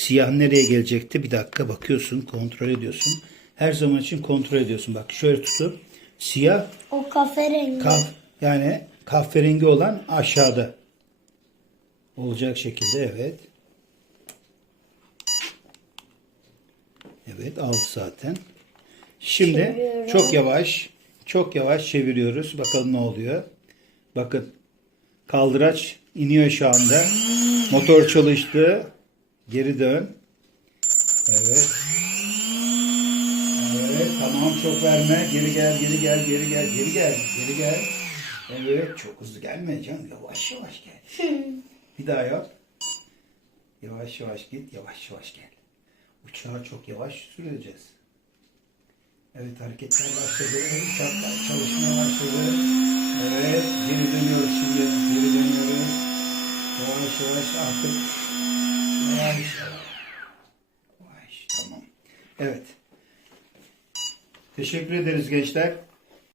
Siyah nereye gelecekti? Bir dakika bakıyorsun, kontrol ediyorsun. Her zaman için kontrol ediyorsun. Bak şöyle tutup siyah O kahverengi. kaf yani kahverengi olan aşağıda olacak şekilde evet. Evet aldı zaten. Şimdi Çeviriyorum. çok yavaş çok yavaş çeviriyoruz. Bakalım ne oluyor. Bakın kaldıraç iniyor şu anda. Motor çalıştı. Geri dön. Evet. Evet tamam çok verme. Geri gel geri gel geri gel geri gel geri gel. Evet çok hızlı gelme canım. Yavaş yavaş gel. Bir daha yap. Yavaş yavaş git yavaş yavaş gel. Uçağı çok yavaş süreceğiz. Evet hareketler başladı. Uçaklar çalışmaya başladı. Evet geri dönüyoruz şimdi. Geri dönüyoruz. Yavaş yavaş artık. Evet. Teşekkür ederiz gençler.